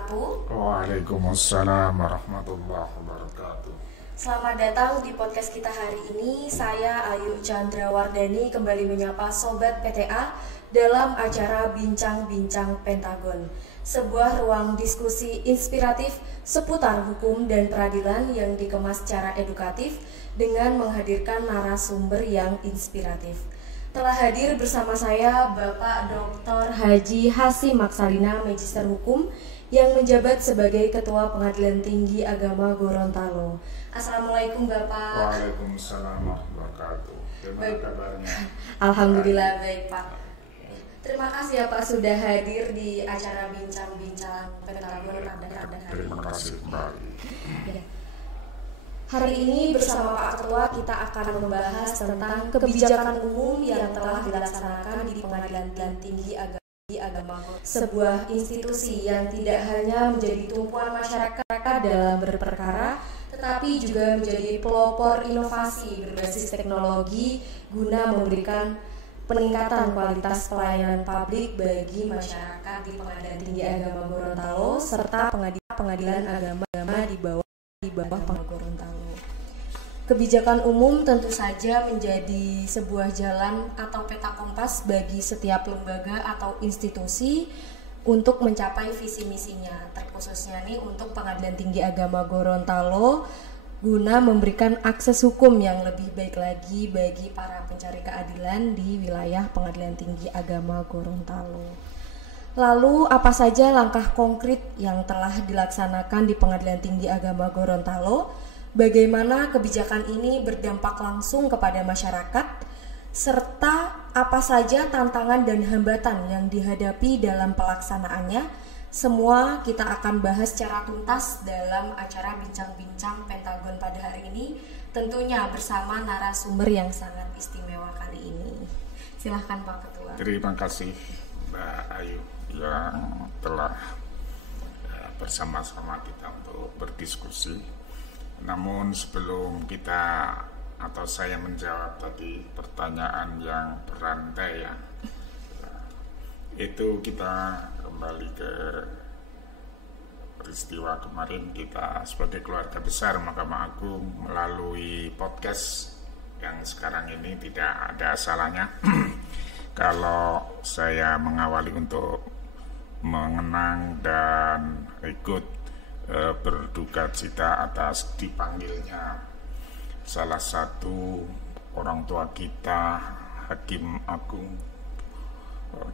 wabarakatuh. Waalaikumsalam warahmatullahi wabarakatuh. Selamat datang di podcast kita hari ini. Saya Ayu Chandrawardani kembali menyapa Sobat PTA dalam acara Bincang-Bincang Pentagon, sebuah ruang diskusi inspiratif seputar hukum dan peradilan yang dikemas secara edukatif dengan menghadirkan narasumber yang inspiratif. Telah hadir bersama saya Bapak Dr. Haji Hasyim Maksalina, Magister Hukum yang menjabat sebagai Ketua Pengadilan Tinggi Agama Gorontalo. Assalamualaikum Bapak. Waalaikumsalam warahmatullahi wabarakatuh. Gimana kabarnya? Alhamdulillah baik Pak. Terima kasih ya Pak sudah hadir di acara Bincang-Bincang Pentagon pada hari ini. Terima kasih kembali. Ya. Hari ini bersama Pak Ketua kita akan membahas tentang kebijakan umum yang telah dilaksanakan di Pengadilan Tinggi Agama, sebuah institusi yang tidak hanya menjadi tumpuan masyarakat dalam berperkara, tetapi juga menjadi pelopor inovasi berbasis teknologi guna memberikan peningkatan kualitas pelayanan publik bagi masyarakat di Pengadilan Tinggi Agama Gorontalo serta pengadilan agama di bawah Pengadilan Gorontalo. Kebijakan umum tentu saja menjadi sebuah jalan atau peta kompas bagi setiap lembaga atau institusi untuk mencapai visi misinya, terkhususnya nih untuk Pengadilan Tinggi Agama Gorontalo guna memberikan akses hukum yang lebih baik lagi bagi para pencari keadilan di wilayah Pengadilan Tinggi Agama Gorontalo. Lalu apa saja langkah konkret yang telah dilaksanakan di Pengadilan Tinggi Agama Gorontalo? Bagaimana kebijakan ini berdampak langsung kepada masyarakat, serta apa saja tantangan dan hambatan yang dihadapi dalam pelaksanaannya? Semua kita akan bahas secara tuntas dalam acara Bincang-Bincang Pentagon pada hari ini, tentunya bersama narasumber yang sangat istimewa kali ini. Silahkan Pak Ketua. Terima kasih Mbak Ayu yang telah bersama-sama kita untuk berdiskusi. Namun sebelum kita atau saya menjawab tadi pertanyaan yang berantai ya, itu kita kembali ke peristiwa kemarin. Kita sebagai keluarga besar Mahkamah Agung melalui podcast yang sekarang ini tidak ada salahnya kalau saya mengawali untuk mengenang dan ikut berduka cita atas dipanggilnya salah satu orang tua kita, Hakim Agung,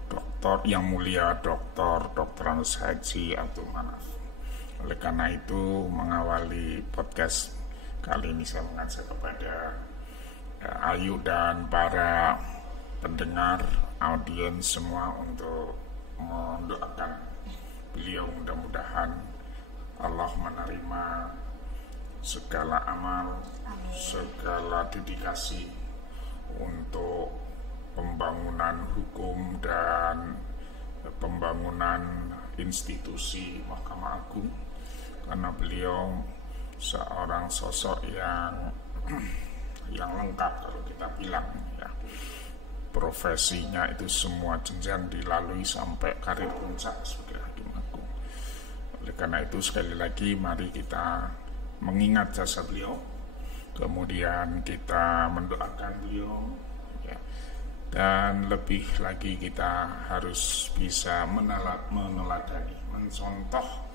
Doktor yang mulia Dr. Anus Haji Abdul Manaf. Oleh karena itu mengawali podcast kali ini saya mengajak kepada Ayu dan para pendengar, audiens semua untuk mendoakan beliau, mudah-mudahan Allah menerima segala amal, segala dedikasi untuk pembangunan hukum dan pembangunan institusi Mahkamah Agung, karena beliau seorang sosok yang lengkap kalau kita bilang ya. Profesinya itu semua jenjang dilalui sampai karir puncak sebagai Hakim Agung. Oleh karena itu sekali lagi mari kita mengingat jasa beliau, kemudian kita mendoakan beliau ya. Dan lebih lagi kita harus bisa meneladani, mencontoh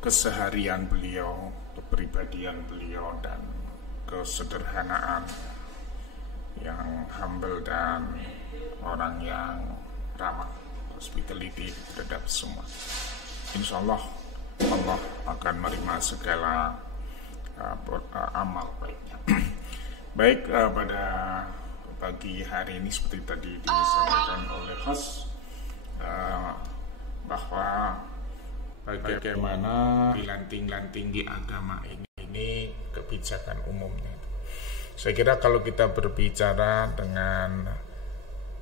keseharian beliau, kepribadian beliau dan kesederhanaan, yang humble dan orang yang ramah, hospitality terhadap semua. Insya Allah Allah akan menerima segala amal baiknya. Baik, pada pagi hari ini seperti tadi disampaikan oleh host bahwa bagaimana Pengadilan Tinggi Agama ini kebijakan umumnya. Saya kira kalau kita berbicara dengan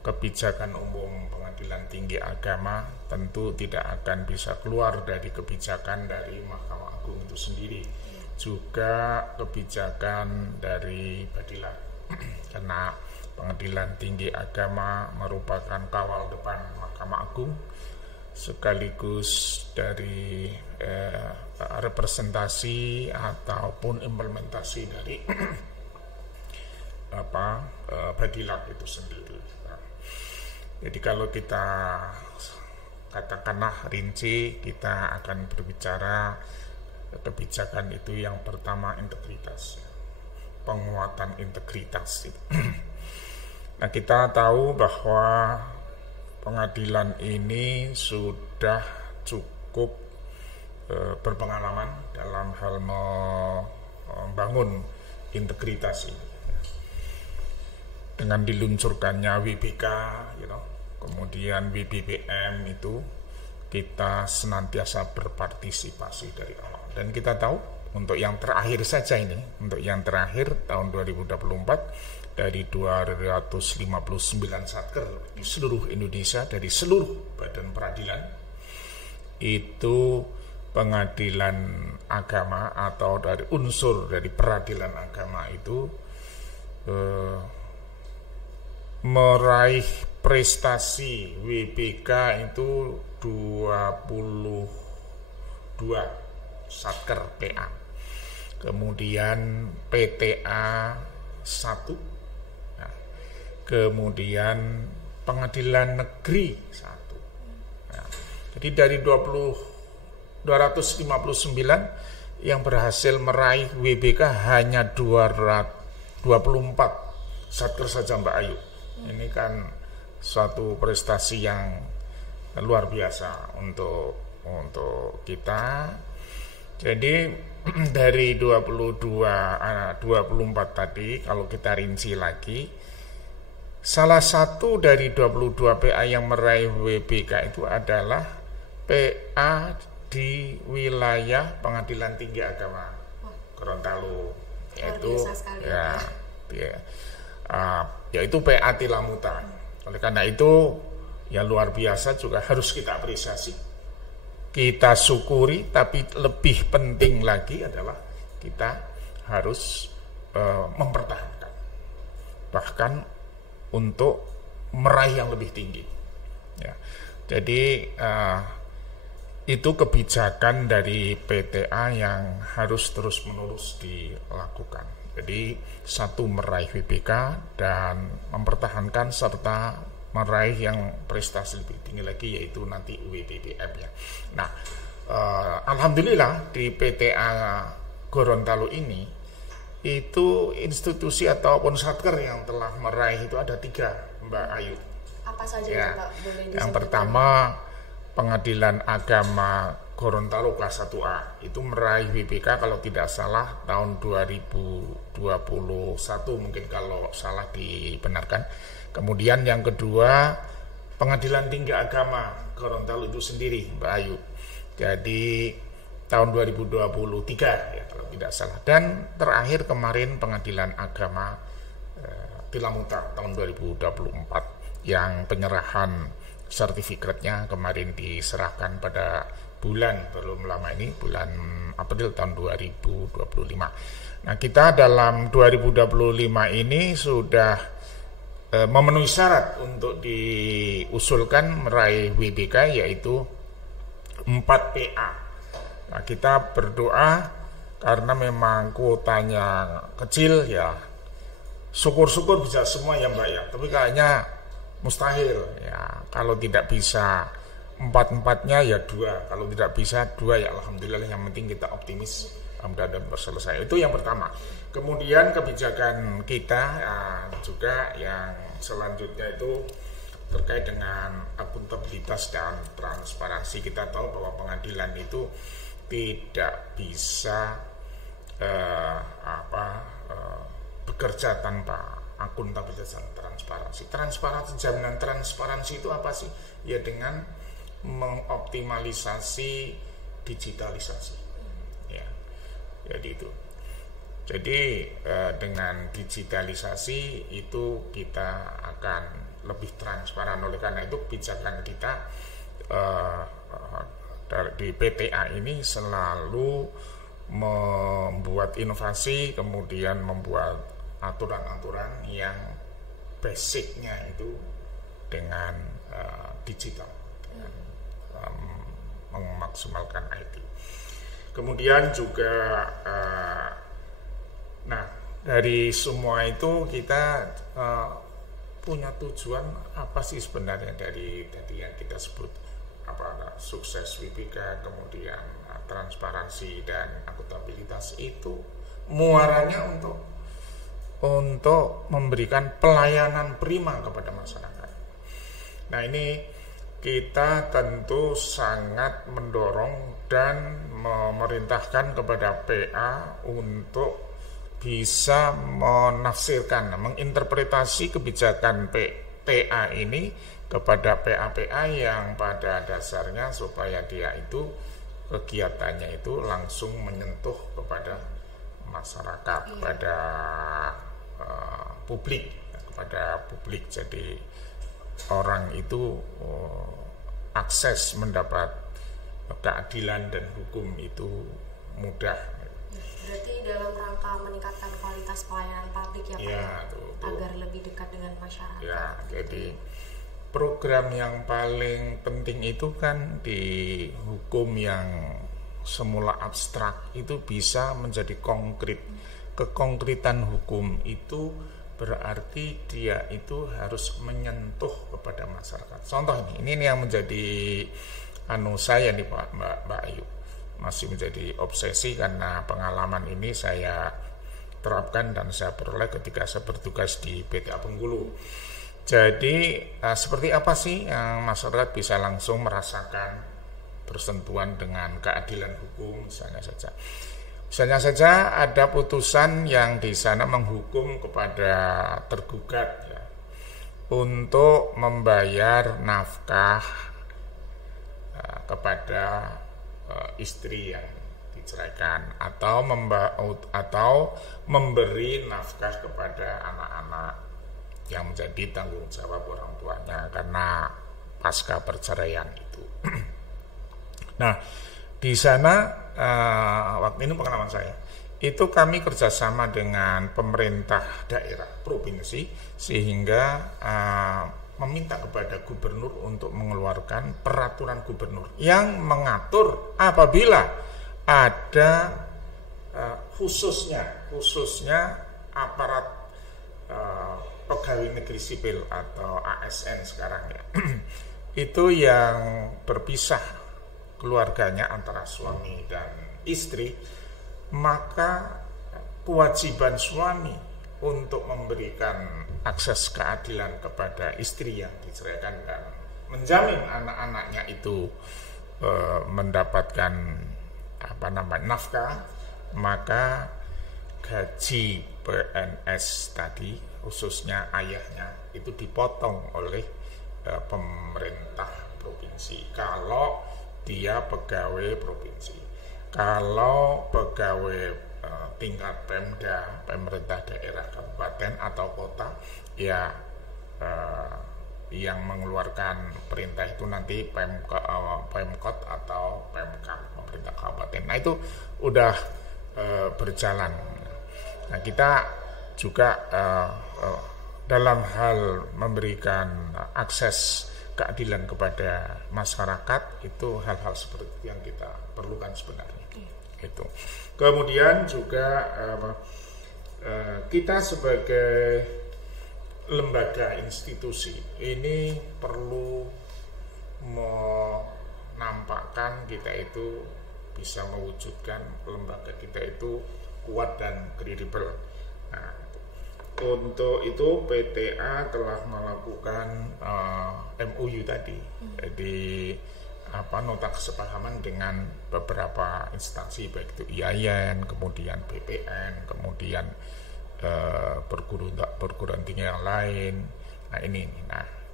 kebijakan umum Pengadilan Tinggi Agama, tentu tidak akan bisa keluar dari kebijakan dari Mahkamah Agung itu sendiri, juga kebijakan dari Badilah, karena Pengadilan Tinggi Agama merupakan kawal depan Mahkamah Agung, sekaligus dari representasi ataupun implementasi dari Badilag itu sendiri. Jadi kalau kita katakanlah rinci, kita akan berbicara kebijakan itu yang pertama integritas, penguatan integritas. Nah, kita tahu bahwa pengadilan ini sudah cukup berpengalaman dalam hal membangun integritas ini. Dengan diluncurkannya WBK, kemudian WBBM itu kita senantiasa berpartisipasi dari awal. Dan kita tahu untuk yang terakhir saja ini, untuk yang terakhir tahun 2024 dari 259 satker di seluruh Indonesia, dari seluruh badan peradilan, itu pengadilan agama atau dari unsur dari peradilan agama itu meraih prestasi WBK itu 22 satker PA, kemudian PTA 1, kemudian pengadilan negeri 1. Jadi dari 259 yang berhasil meraih WBK hanya 24 satker saja, Mbak Ayu. Ini kan suatu prestasi yang luar biasa untuk kita. Jadi dari 24 tadi, kalau kita rinci lagi, salah satu dari 22 PA yang meraih WBK itu adalah PA di wilayah Pengadilan Tinggi Agama Gorontalo, yaitu PA Tilamuta. Oleh karena itu, ya luar biasa, juga harus kita apresiasi, kita syukuri, tapi lebih penting lagi adalah kita harus mempertahankan, bahkan untuk meraih yang lebih tinggi. Ya. Jadi itu kebijakan dari PTA yang harus terus-menerus dilakukan. Jadi satu, meraih WBK dan mempertahankan serta meraih yang prestasi lebih tinggi lagi, yaitu nanti WBBM ya. Nah, alhamdulillah di PTA Gorontalo ini itu institusi ataupun satker yang telah meraih itu ada 3, Mbak Ayu. Apa saja ya, Pak? Boleh yang pertama Pengadilan Agama Gorontalo kelas 1A itu meraih WBK kalau tidak salah tahun 2021, mungkin kalau salah dibenarkan. Kemudian yang kedua Pengadilan Tinggi Agama Gorontalo itu sendiri, Mbak Ayu. Jadi tahun 2023 ya kalau tidak salah. Dan terakhir kemarin Pengadilan Agama Tilamuta tahun 2024 yang penyerahan sertifikatnya kemarin diserahkan pada belum lama ini, bulan April tahun 2025. Nah, kita dalam 2025 ini sudah memenuhi syarat untuk diusulkan meraih WBK, yaitu 4 PA. Nah, kita berdoa karena memang kuotanya kecil ya, syukur-syukur bisa semua ya Mbak ya, tapi kayaknya mustahil ya. Kalau tidak bisa 4-4-nya ya 2, kalau tidak bisa 2 ya alhamdulillah, yang penting kita optimis mudah-mudahan selesai. Itu yang pertama. Kemudian kebijakan kita juga yang selanjutnya itu terkait dengan akuntabilitas dan transparansi. Kita tahu bahwa pengadilan itu tidak bisa bekerja tanpa akuntabilitas dan transparansi. Jaminan transparansi itu apa sih? Ya dengan mengoptimalisasi digitalisasi. Ya, jadi itu. Jadi dengan digitalisasi itu kita akan lebih transparan. Oleh karena itu kebijakan kita di PTA ini selalu membuat inovasi, kemudian membuat aturan-aturan yang basicnya itu dengan digital, dengan memaksimalkan IT. Kemudian juga nah dari semua itu kita punya tujuan apa sih sebenarnya dari yang kita sebut sukses WPK, kemudian transparansi dan akuntabilitas itu muaranya untuk memberikan pelayanan prima kepada masyarakat. Nah, ini kita tentu sangat mendorong dan memerintahkan kepada PA untuk bisa menafsirkan, menginterpretasi kebijakan PA ini kepada PA-PA yang pada dasarnya supaya dia itu kegiatannya itu langsung menyentuh kepada masyarakat, kepada publik, Jadi orang itu akses mendapat keadilan dan hukum itu mudah. Berarti dalam rangka meningkatkan kualitas pelayanan publik ya Pak, ya, agar lebih dekat dengan masyarakat. Ya, jadi program yang paling penting itu kan di hukum yang semula abstrak itu bisa menjadi konkret. Kekongkretan hukum itu berarti dia itu harus menyentuh kepada masyarakat. Contoh ini yang menjadi saya nih Mbak Ayu, masih menjadi obsesi karena pengalaman ini saya terapkan dan saya peroleh ketika saya bertugas di PTA Bengkulu. Jadi seperti apa sih yang masyarakat bisa langsung merasakan bersentuhan dengan keadilan hukum misalnya saja ada putusan yang di sana menghukum kepada tergugat ya, untuk membayar nafkah kepada istri yang diceraikan atau memberi nafkah kepada anak-anak yang menjadi tanggung jawab orang tuanya karena pasca perceraian itu. Nah, di sana waktu ini pengalaman saya, itu kami kerjasama dengan pemerintah daerah provinsi sehingga meminta kepada gubernur untuk mengeluarkan peraturan gubernur yang mengatur apabila ada khususnya aparat pegawai negeri sipil atau ASN sekarang ya, itu yang berpisah keluarganya antara suami dan istri, maka kewajiban suami untuk memberikan akses keadilan kepada istri yang diceraikan dan menjamin anak-anaknya itu mendapatkan nafkah, maka gaji PNS tadi khususnya ayahnya itu dipotong oleh pemerintah provinsi kalau dia pegawai provinsi. Kalau pegawai tingkat Pemda, pemerintah daerah kabupaten atau kota, ya yang mengeluarkan perintah itu nanti Pemkot atau Pemkab, pemerintah kabupaten. Nah, itu udah berjalan. Nah, kita juga dalam hal memberikan akses keadilan kepada masyarakat, itu hal-hal seperti yang kita perlukan sebenarnya. Itu. Kemudian juga kita sebagai lembaga institusi ini perlu menampakkan kita itu bisa mewujudkan lembaga kita itu kuat dan kredibel. Nah, untuk itu PTA telah melakukan MOU tadi, jadi nota kesepahaman dengan beberapa instansi baik itu IAIN, kemudian BPN, kemudian perguruan tinggi yang lain. Nah ini,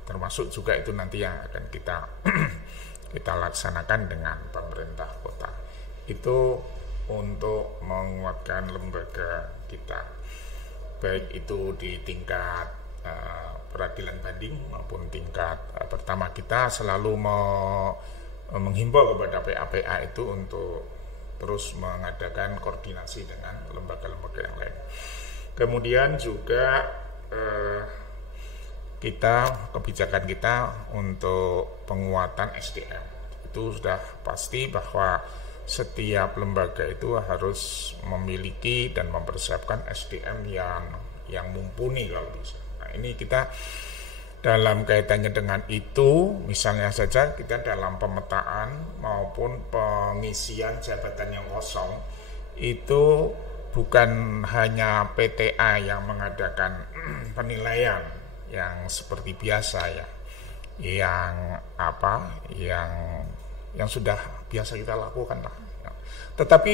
termasuk juga itu nanti yang akan kita laksanakan dengan pemerintah kota. Itu untuk menguatkan lembaga kita, baik itu di tingkat peradilan banding maupun tingkat pertama. Kita selalu menghimbau kepada PA-PA itu untuk terus mengadakan koordinasi dengan lembaga-lembaga yang lain. Kemudian juga kebijakan kita untuk penguatan SDM itu sudah pasti bahwa setiap lembaga itu harus memiliki dan mempersiapkan SDM yang mumpuni kalau bisa. Nah, ini kita dalam kaitannya dengan itu, misalnya saja kita dalam pemetaan maupun pengisian jabatan yang kosong, itu bukan hanya PTA yang mengadakan penilaian yang seperti biasa ya, yang sudah biasa kita lakukan lah. Tetapi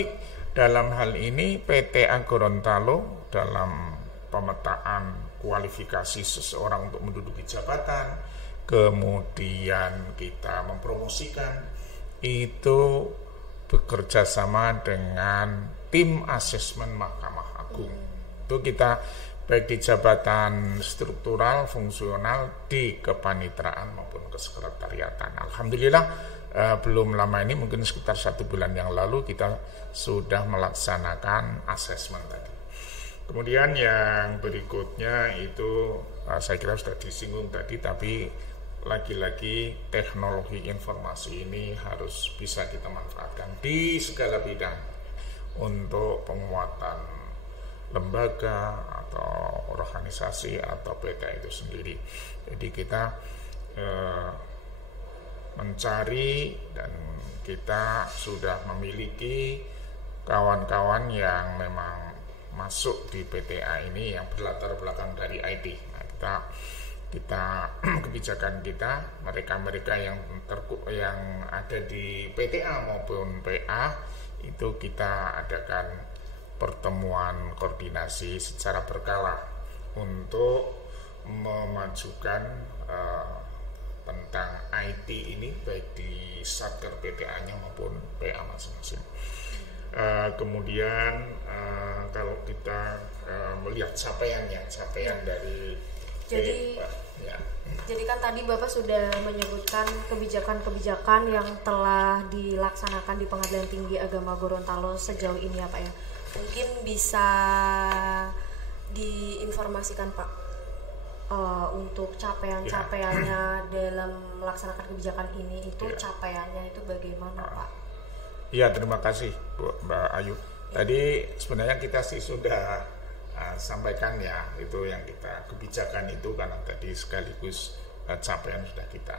dalam hal ini PTA Gorontalo dalam pemetaan kualifikasi seseorang untuk menduduki jabatan, kemudian kita mempromosikan, itu bekerja sama dengan tim asesmen Mahkamah Agung. Itu kita baik di jabatan struktural, fungsional, di kepanitraan maupun kesekretariatan. Alhamdulillah belum lama ini, mungkin sekitar 1 bulan yang lalu kita sudah melaksanakan asesmen tadi. Kemudian yang berikutnya itu saya kira sudah disinggung tadi, tapi lagi-lagi teknologi informasi ini harus bisa kita manfaatkan di segala bidang untuk penguatan lembaga atau organisasi atau PTA itu sendiri. Jadi kita mencari dan kita sudah memiliki kawan-kawan yang memang masuk di PTA ini yang berlatar belakang dari IT. Nah, kita kebijakan kita, mereka yang ada di PTA maupun PA itu kita adakan pertemuan koordinasi secara berkala untuk memajukan tentang IT ini baik di satker PTA-nya maupun PA masing-masing. Kemudian kalau kita melihat capaian dari jadi kan tadi Bapak sudah menyebutkan kebijakan-kebijakan yang telah dilaksanakan di Pengadilan Tinggi Agama Gorontalo sejauh ini ya Pak ya. Mungkin bisa diinformasikan Pak untuk capaian-capaiannya dalam melaksanakan kebijakan ini itu capaiannya itu bagaimana Pak? Ya, terima kasih Mbak Ayu. Tadi sebenarnya kita sih sudah sampaikan ya, itu yang kita kebijakan itu karena tadi sekaligus capaian sudah kita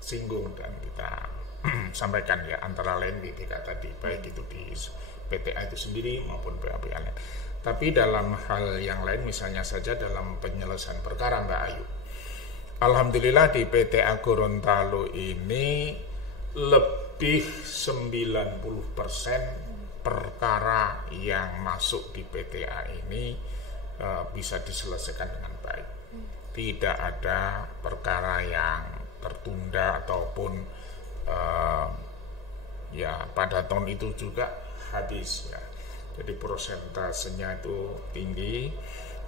singgung dan kita sampaikan ya, antara lain BPK tadi, baik itu di PTA itu sendiri maupun PA-PA lain. Tapi dalam hal yang lain, misalnya saja dalam penyelesaian perkara Mbak Ayu, alhamdulillah di PTA Gorontalo ini lebih 90% perkara yang masuk di PTA ini bisa diselesaikan dengan baik. Tidak ada perkara yang tertunda ataupun pada tahun itu juga habis ya. Jadi prosentasenya itu tinggi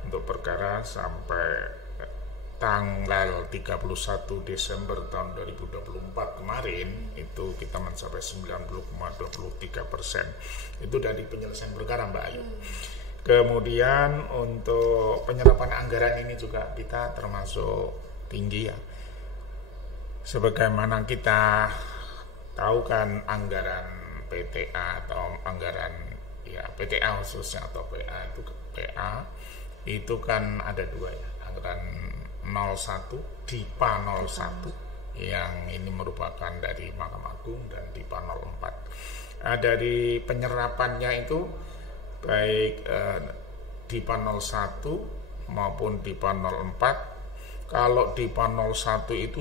untuk perkara sampai tanggal 31 Desember tahun 2024 kemarin itu kita mencapai 90,23%. Itu dari penyelesaian perkara Mbak Ayu. Kemudian untuk penyerapan anggaran ini juga kita termasuk tinggi ya. Sebagaimana kita tahu kan anggaran PTA atau anggaran ya PTA khususnya atau PA itu kan ada dua ya, anggaran 01, DIPA 01 yang ini merupakan dari Mahkamah Agung dan DIPA 04. Dari penyerapannya itu baik DIPA 01 maupun DIPA 04. Kalau DIPA 01 itu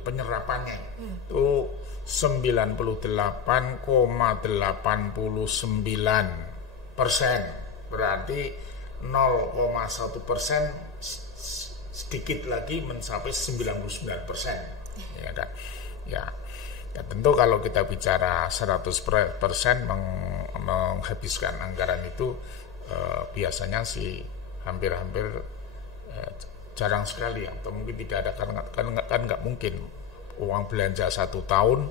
penyerapannya itu 98,89%, berarti 0,1% sedikit lagi mencapai 99%, ya kan? Ya tentu kalau kita bicara 100% menghabiskan anggaran itu biasanya sih hampir jarang sekali, atau mungkin tidak ada, kan nggak mungkin uang belanja 1 tahun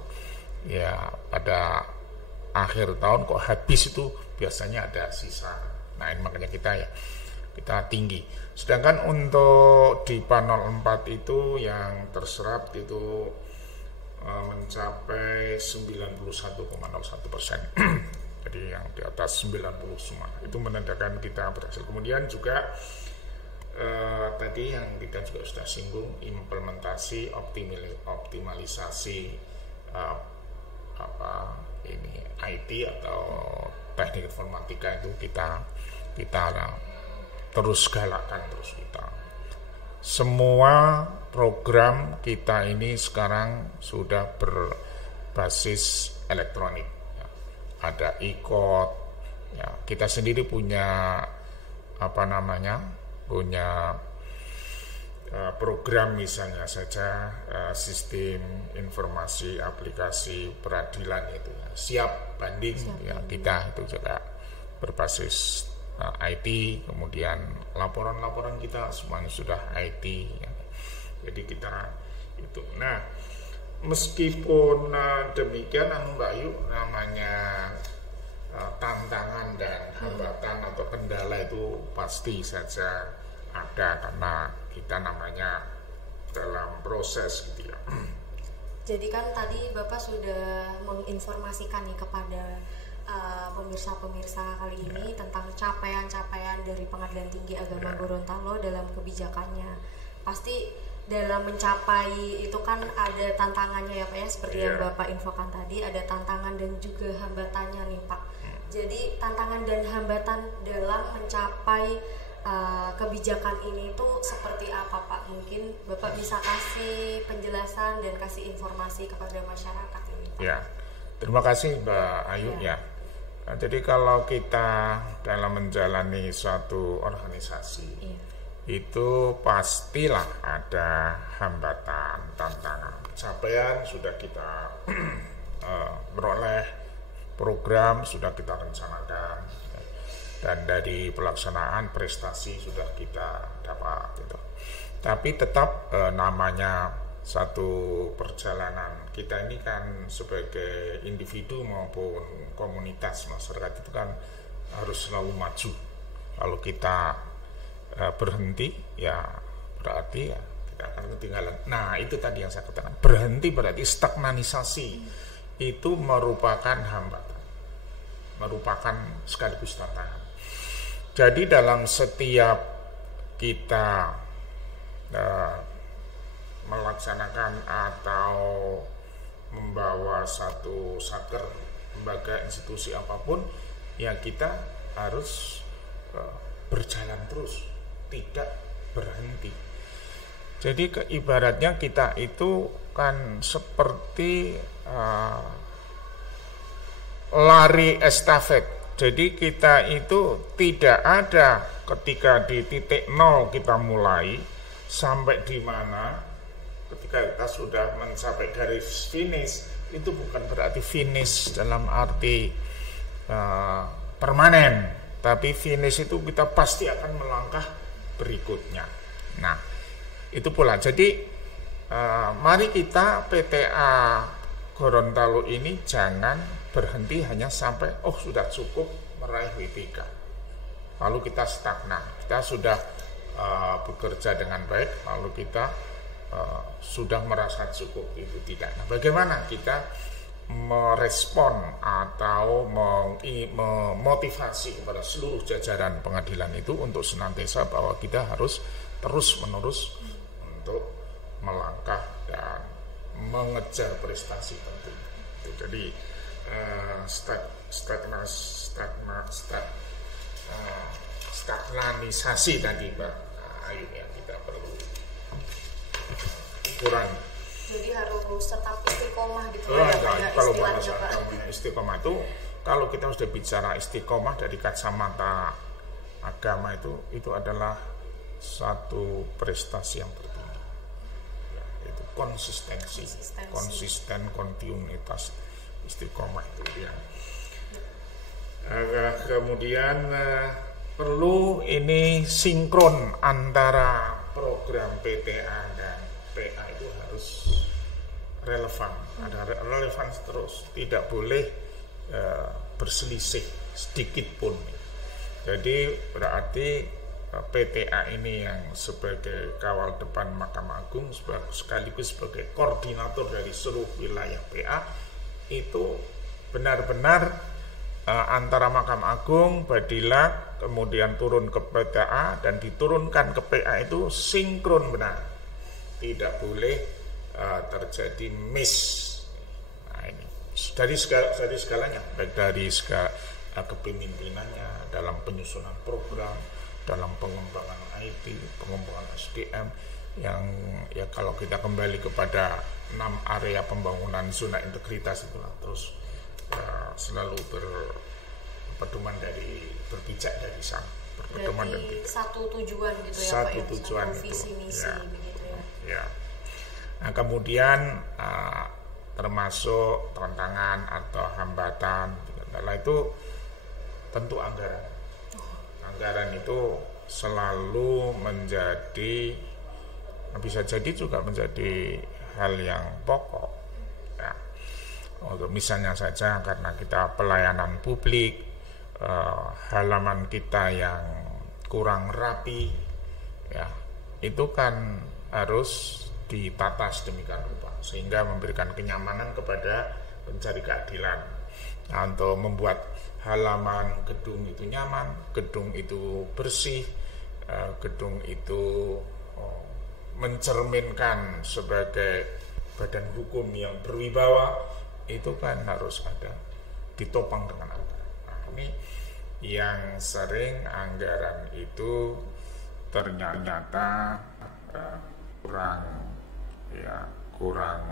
ya pada akhir tahun kok habis, itu biasanya ada sisa. Nah ini makanya kita tinggi. Sedangkan untuk di PA 04 itu yang terserap itu mencapai 91,01%. Jadi yang di atas 90 semua. Itu menandakan kita berhasil. Kemudian juga tadi yang kita juga sudah singgung, implementasi optimalisasi IT atau teknik informatika itu kita terus galakkan, terus kita. Semua program kita ini sekarang sudah berbasis elektronik. Ya. Ada e-code. Ya. Kita sendiri punya punya program misalnya saja sistem informasi aplikasi peradilan itu siap banding ya, kita itu juga berbasis IT, kemudian laporan-laporan kita semuanya sudah IT ya. Jadi kita itu. Nah, meskipun demikian Mbak Ayu, namanya tantangan dan hambatan atau kendala itu pasti saja ada, karena kita namanya dalam proses gitu ya. Jadi kan tadi Bapak sudah menginformasikan nih kepada pemirsa-pemirsa kali ini tentang capaian-capaian dari Pengadilan Tinggi Agama Gorontalo dalam kebijakannya. Pasti dalam mencapai itu kan ada tantangannya ya Pak ya, seperti yang Bapak infokan tadi, ada tantangan dan juga hambatannya nih Pak. Jadi tantangan dan hambatan dalam mencapai kebijakan ini itu seperti apa Pak? Mungkin Bapak bisa kasih penjelasan dan kasih informasi kepada masyarakat ini Pak. Ya, terima kasih Mbak Ayu ya. Nah, jadi kalau kita dalam menjalani suatu organisasi itu pastilah ada hambatan, tantangan. Capaian sudah kita beroleh, program sudah kita rencanakan, dan dari pelaksanaan prestasi sudah kita dapat gitu. Tapi tetap namanya satu perjalanan, kita ini kan sebagai individu maupun komunitas masyarakat itu kan harus selalu maju. Kalau kita berhenti ya berarti ya kita akan ketinggalan. Nah, itu tadi yang saya katakan, berhenti berarti stagnanisasi. Itu merupakan hambatan, merupakan sekaligus tantangan. Jadi dalam setiap kita melaksanakan atau membawa satu satker, lembaga, institusi apapun, ya kita harus berjalan terus, tidak berhenti. Jadi ibaratnya kita itu kan seperti lari estafet. Jadi kita itu tidak ada ketika di titik nol kita mulai sampai di mana ketika kita sudah mencapai garis finish, itu bukan berarti finish dalam arti permanen, tapi finish itu kita pasti akan melangkah berikutnya. Nah, itu pula. Jadi mari kita PTA Gorontalo ini jangan berhenti hanya sampai sudah cukup meraih WPK, lalu kita stagnan. Kita sudah bekerja dengan baik, lalu kita sudah merasa cukup, itu tidak. Nah, bagaimana kita merespon atau memotivasi kepada seluruh jajaran pengadilan itu untuk senantiasa bahwa kita harus terus-menerus untuk melangkah dan mengejar prestasi tentunya. Jadi stagnanisasi tadi Mbak Ayu ya, kita perlu kurangi. Jadi harus tetap istiqomah gitu Kalau bahasa agamanya istiqomah itu, kalau kita sudah bicara istiqomah dari kacamata agama itu adalah satu prestasi yang tertinggi. Ya, itu konsistensi, konsisten, kontinuitas, istiqomah itu ya. Kemudian perlu ini sinkron antara program PTA dan PA itu harus relevan, ada relevan terus, tidak boleh berselisih sedikit pun. Jadi berarti PTA ini yang sebagai kawal depan Mahkamah Agung sekaligus sebagai koordinator dari seluruh wilayah PA itu benar-benar antara Mahkamah Agung, Badilak, kemudian turun ke PTA dan diturunkan ke PA itu sinkron benar, tidak boleh terjadi miss. Nah, ini dari segalanya, baik dari kepemimpinannya dalam penyusunan program, dalam pengembangan IT, pengembangan SDM yang ya kalau kita kembali kepada 6 area pembangunan zona integritas itulah, terus selalu berpedoman dari berpijak dari sana, berpedoman dari satu tujuan gitu ya satu Pak, tujuan satu visi misi ya, begitu ya. Ya. Nah, kemudian termasuk tantangan atau hambatan itu tentu anggaran. Anggaran itu selalu menjadi, bisa jadi juga menjadi hal yang pokok ya. Untuk misalnya saja karena kita pelayanan publik, halaman kita yang kurang rapi ya, itu kan harus ditata sedemikian rupa sehingga memberikan kenyamanan kepada pencari keadilan. Nah, untuk membuat halaman gedung itu nyaman, gedung itu bersih, gedung itu mencerminkan sebagai badan hukum yang berwibawa, itu kan harus ada ditopang dengan anggaran. Nah, ini yang sering anggaran itu ternyata kurang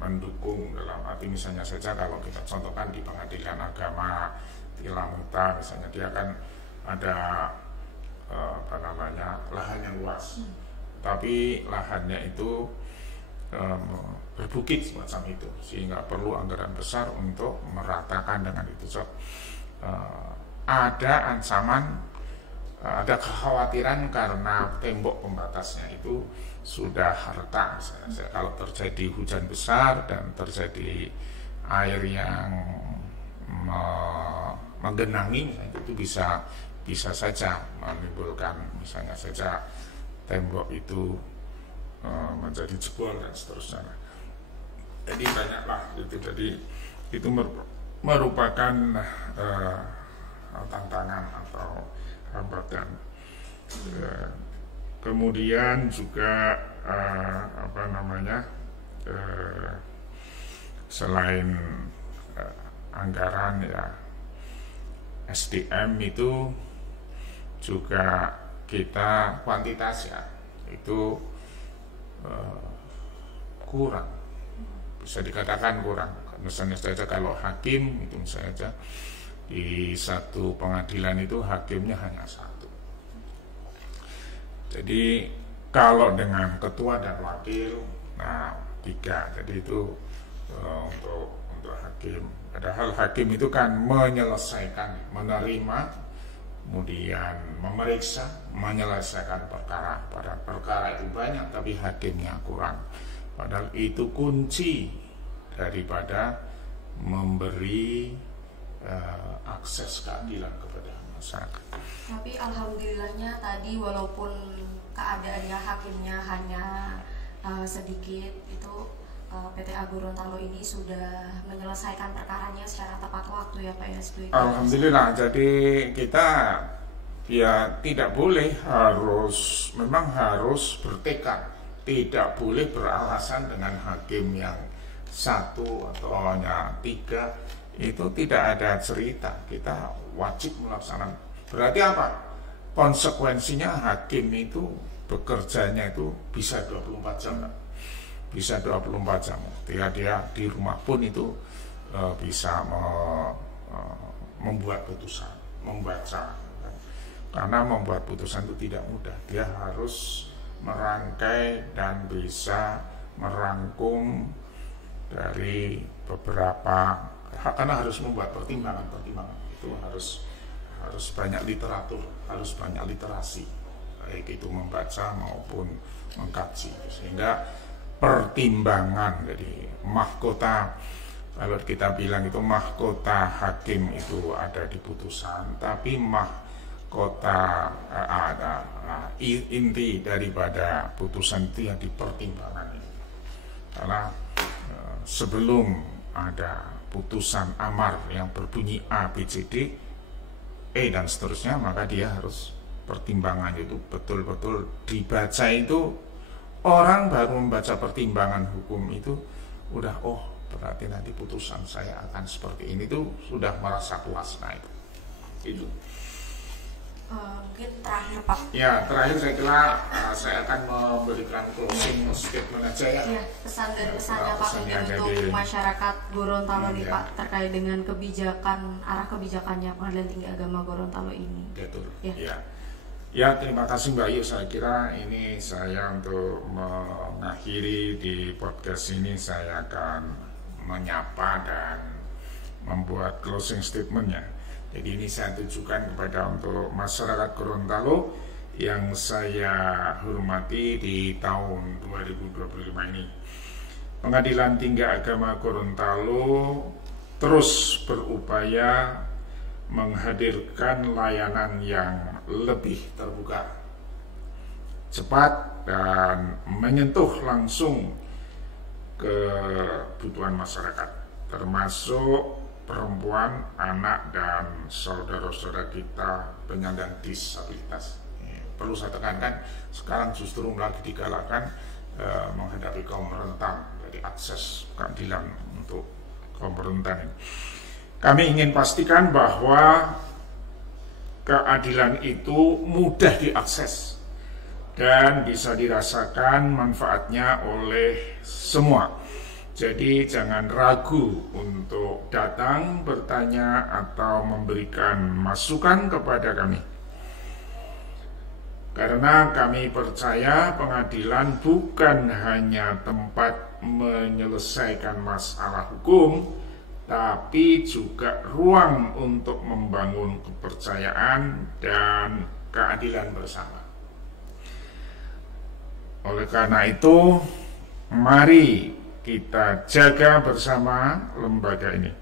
mendukung, dalam arti misalnya saja kalau kita contohkan di Pengadilan Agama Tilamuta misalnya, dia kan ada lahan yang luas, tapi lahannya itu berbukit semacam itu, sehingga perlu anggaran besar untuk meratakan dengan itu. So, ada ancaman, ada kekhawatiran karena tembok pembatasnya itu sudah retak. Kalau terjadi hujan besar dan terjadi air yang menggenangi, itu bisa saja menimbulkan misalnya saja tembok itu menjadi jebol dan seterusnya. Jadi banyaklah itu. Jadi itu merupakan tantangan atau hambatan. Kemudian juga selain anggaran ya, SDM itu juga kita kuantitas ya, itu kurang, bisa dikatakan kurang. Misalnya saja kalau hakim itu misalnya saja di satu pengadilan itu hakimnya hanya satu. Jadi kalau dengan ketua dan wakil, nah 3. Jadi itu untuk hakim. Padahal hakim itu kan menyelesaikan, menerima, kemudian memeriksa, menyelesaikan perkara. Pada perkara itu banyak, tapi hakimnya kurang. Padahal itu kunci daripada memberi akses keadilan kepada masyarakat. Tapi alhamdulillahnya tadi walaupun keadaannya hakimnya hanya sedikit, itu PTA Gorontalo ini sudah menyelesaikan perkaranya secara tepat waktu ya Pak ya. Alhamdulillah. Jadi kita ya tidak boleh memang harus bertekad, tidak boleh beralasan dengan hakim yang 1 atau hanya 3. Itu tidak ada cerita, kita wajib melaksanakan. Berarti apa? Konsekuensinya hakim itu bekerjanya itu bisa 24 jam. Bisa 24 jam. Dia di rumah pun itu bisa membuat putusan, membaca. Karena membuat putusan itu tidak mudah. Dia harus merangkai dan bisa merangkum dari beberapa, karena harus membuat pertimbangan itu harus banyak literatur, harus banyak literasi, baik itu membaca maupun mengkaji, sehingga pertimbangan dari mahkota, kalau kita bilang itu mahkota hakim itu ada di putusan, tapi kota ada inti daripada putusan itu yang dipertimbangkan ini. Karena sebelum ada putusan amar yang berbunyi A, B, C, D, E dan seterusnya, maka dia harus pertimbangan itu betul-betul dibaca. Itu orang baru membaca pertimbangan hukum itu udah berarti nanti putusan saya akan seperti ini, tuh sudah merasa puas. Nah itu. Mungkin terakhir Pak. Ya, terakhir saya kira saya akan memberikan closing statement aja ya. Iya, pesan dan pesannya Pak untuk masyarakat Gorontalo nih Pak, terkait dengan arah kebijakannya Pengadilan Tinggi Agama Gorontalo ini. Betul. Ya. Ya, terima kasih Mbak Yu. Saya kira ini saya untuk mengakhiri di podcast ini, saya akan menyapa dan membuat closing statementnya. Jadi ini saya tujukan kepada untuk masyarakat Gorontalo yang saya hormati di tahun 2025 ini. Pengadilan Tinggi Agama Gorontalo terus berupaya menghadirkan layanan yang lebih terbuka, cepat, dan menyentuh langsung kebutuhan masyarakat, termasuk perempuan, anak, dan saudara-saudara kita penyandang disabilitas. Perlu saya tekankan, sekarang justru lagi digalakkan menghadapi kaum rentan, jadi akses keadilan untuk kaum rentan ini. Kami ingin pastikan bahwa keadilan itu mudah diakses dan bisa dirasakan manfaatnya oleh semua. Jadi jangan ragu untuk datang, bertanya, atau memberikan masukan kepada kami. Karena kami percaya pengadilan bukan hanya tempat menyelesaikan masalah hukum, tapi juga ruang untuk membangun kepercayaan dan keadilan bersama. Oleh karena itu, mari kita jaga bersama lembaga ini,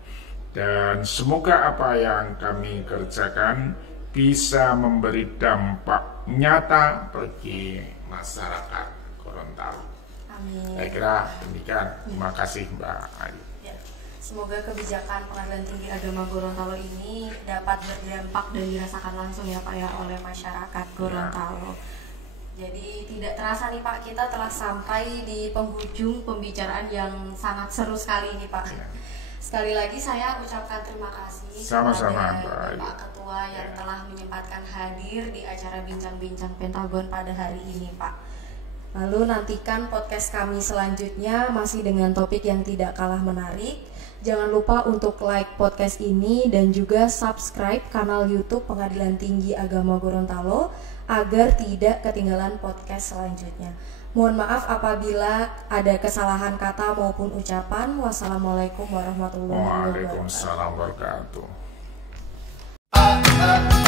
dan semoga apa yang kami kerjakan bisa memberi dampak nyata bagi masyarakat Gorontalo. Amin. Saya kira demikian. Terima kasih Mbak Ayu. Semoga kebijakan Pengadilan Tinggi Agama Gorontalo ini dapat berdampak dan dirasakan langsung ya Pak ya oleh masyarakat Gorontalo. Jadi tidak terasa nih Pak, kita telah sampai di penghujung pembicaraan yang sangat seru sekali ini Pak. Sekali lagi saya ucapkan terima kasih Sama-sama, kepada Pak Ketua yang telah menyempatkan hadir di acara Bincang-Bincang Pentagon pada hari ini Pak. Lalu nantikan podcast kami selanjutnya masih dengan topik yang tidak kalah menarik. Jangan lupa untuk like podcast ini dan juga subscribe kanal YouTube Pengadilan Tinggi Agama Gorontalo agar tidak ketinggalan podcast selanjutnya. Mohon maaf apabila ada kesalahan kata maupun ucapan. Wassalamualaikum warahmatullahi wabarakatuh. Waalaikumsalam warahmatullahi wabarakatuh.